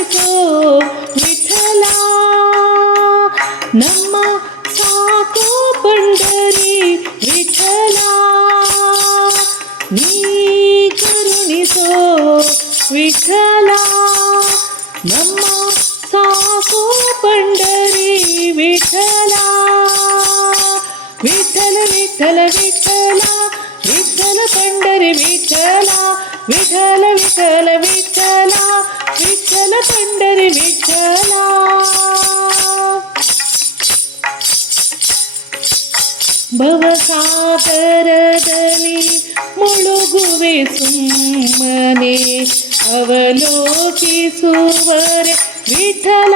ಕರುಣಿಸೋ ವಿಠಲ ನಮ್ಮ ಸಾಕೋ ಪಂಡರಿ ವಿಠಲ ನೀ ಕರುಣಿಸೋ ವಿಠಲ ನಮ್ಮ ಸಾಕೋ ಪಂಡರಿ ವಿಠಲ ವಿಠಲ ವಿಠಲ ವಿಠಲ ವಿಠಲ ಪಂಡರಿ ವಿಠಲ ವಿಠಲ ವಿಠಲ ವಿಠಲ ವಿಠಲ ಪಂಡರಿ ವಿಠಲ ಭವಸಾಗರದಲ್ಲಿ ಮುಳುಗುವೆ ಸುಮ್ಮನೆ ಅವಲೋಕಿಸುವರೆ ವಿಠಲ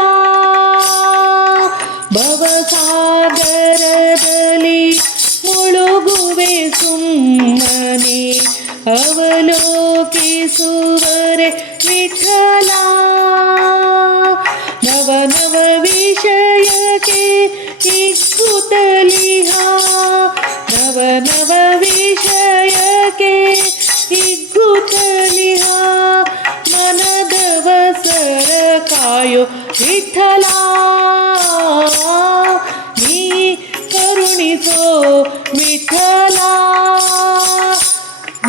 ಭವಸಾಗರದಲ್ಲಿ ಮುಳುಗುವೆ ಸುಮ್ಮನೆ ಅವಲೋಕಿಸುವರೆ ವಿಠಲ ನವ ನವ ವಿಷಯಕ್ಕೆ ಹಿಗ್ಗುತ್ತಲಿಹ ನವ ನವ ವಿಷಯಕ್ಕೆ ಹಿಗ್ಗುತ್ತಲಿಹ ಮನದವಸರ ಕಾಯೋ ವಿಠಲ ನೀ ಕರುಣಿಸೋ ವಿಠಲ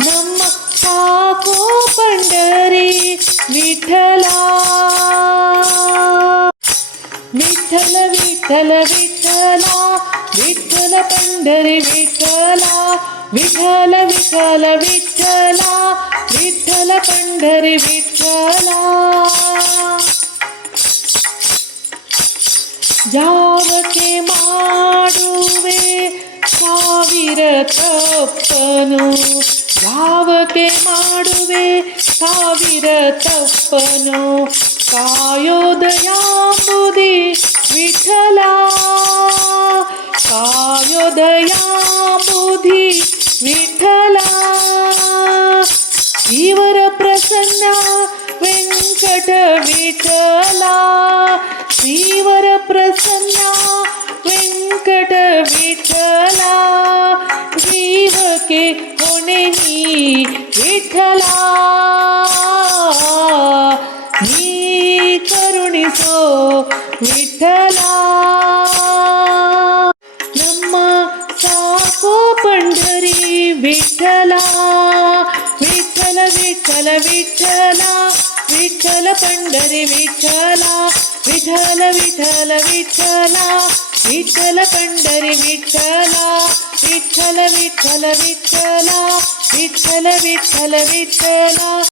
ನಮ್ಮ ಸಾಕೋ ಪಂಡರಿ ವಿಠಲ ವಿಠಲ ವಿಠಲ ವಿಠಲ ವಿಠಲ ಪಂಡರಿ ವಿಠಲ ವಿಠಲ ವಿಠಲ ವಿಠಲ ವಿಠಲ ಪಂಡರಿ ವಿಠಲ ಜಾವಕ್ಕೆ ಮಾಡುವೆ ಸಾವಿರ ತಪ್ಪನು ಜಾವಕ್ಕೆ ಮಾಡುವೆ ಸಾವಿರ ತಪ್ಪನು ಕಾಯೋದಯಾಂಬುದಿ ವಿಠಲ ಕಾಯೋದಯಾಂಬುದಿ ವಿಠಲ ಇವರ ಪ್ರಸನ್ನ ವೆಂಕಟ ವಿಠಲ ಶ್ರೀವರ ಪ್ರಸನ್ನ ವೆಂಕಟ ವಿಠಲ ಜೀವಕ್ಕೆ ಹೊಣೆ ನೀ ವಿಠಲ ನೀ ಕರುಣಿಸೋ ವಿಠಲ ನಮ್ಮ ಸಾಕೋ ಪಂಡರಿ ವಿಠಲ ವಿಠಲ ವಿಠಲ ವಿಠಲ ವಿಠಲ ಪಂಡರಿ ವಿಠಲ ವಿಠಲ ವಿಠಲ ವಿಠಲ ವಿಠಲ ಪಂಡರಿ ವಿಠಲ ವಿಠಲ ವಿಠಲ ವಿಠಲ ವಿಠಲ ವಿಠಲ ವಿಠಲ